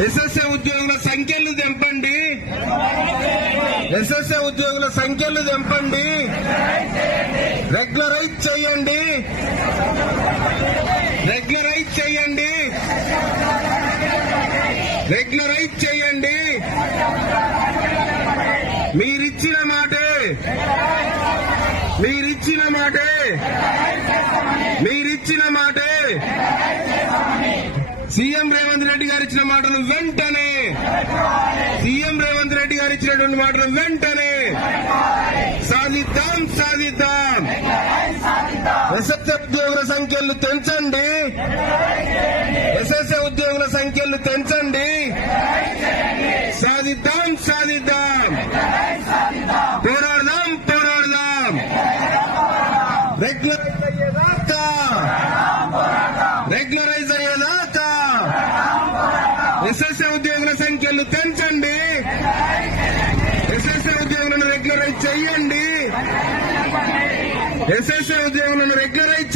SSA ఉద్యోగుల సంఖ్యలు తెంపండి. SSA ఉద్యోగుల సంఖ్యలు తెంపండి. రెగ్యులరైజ్ చేయండి. రెగ్యులరైజ్ చేయండి. రెగ్యులరైజ్ చేయండి. మీరిచ్చిన మాటే మీరిచ్చిన మాటే మీరిచ్చిన మాటే సీఎం రేవంత్ రెడ్డి గారు ఇచ్చిన మాటలు వెంటనే సీఎం రేవంత్ రెడ్డి గారు ఇచ్చినటువంటి మాటలు వెంటనే సాధిద్దాం సాధిద్దాం. ఎస్ఎస్ఏ ఉద్యోగుల సంఖ్యలు పెంచండి. ఎస్ఎస్ఏ ఉద్యోగుల సంఖ్యలు పెంచండి. సాధిద్దాం సాధిద్దాం. పోరాడదాం పోరాడదాం. రెగ్యులరైజ్ అయ్యేదాకా రెగ్యులరైజ్ అయ్యేదాకా ఎస్ఎస్ఏ ఉద్యోగుల సంఖ్యలు పెంచండి. ఎస్ఎస్ఏ ఉద్యోగులను రెగ్యులరైజ్ చేయండి. ఎస్ఎస్ఏ ఉద్యోగులను రెగ్యులరైజ్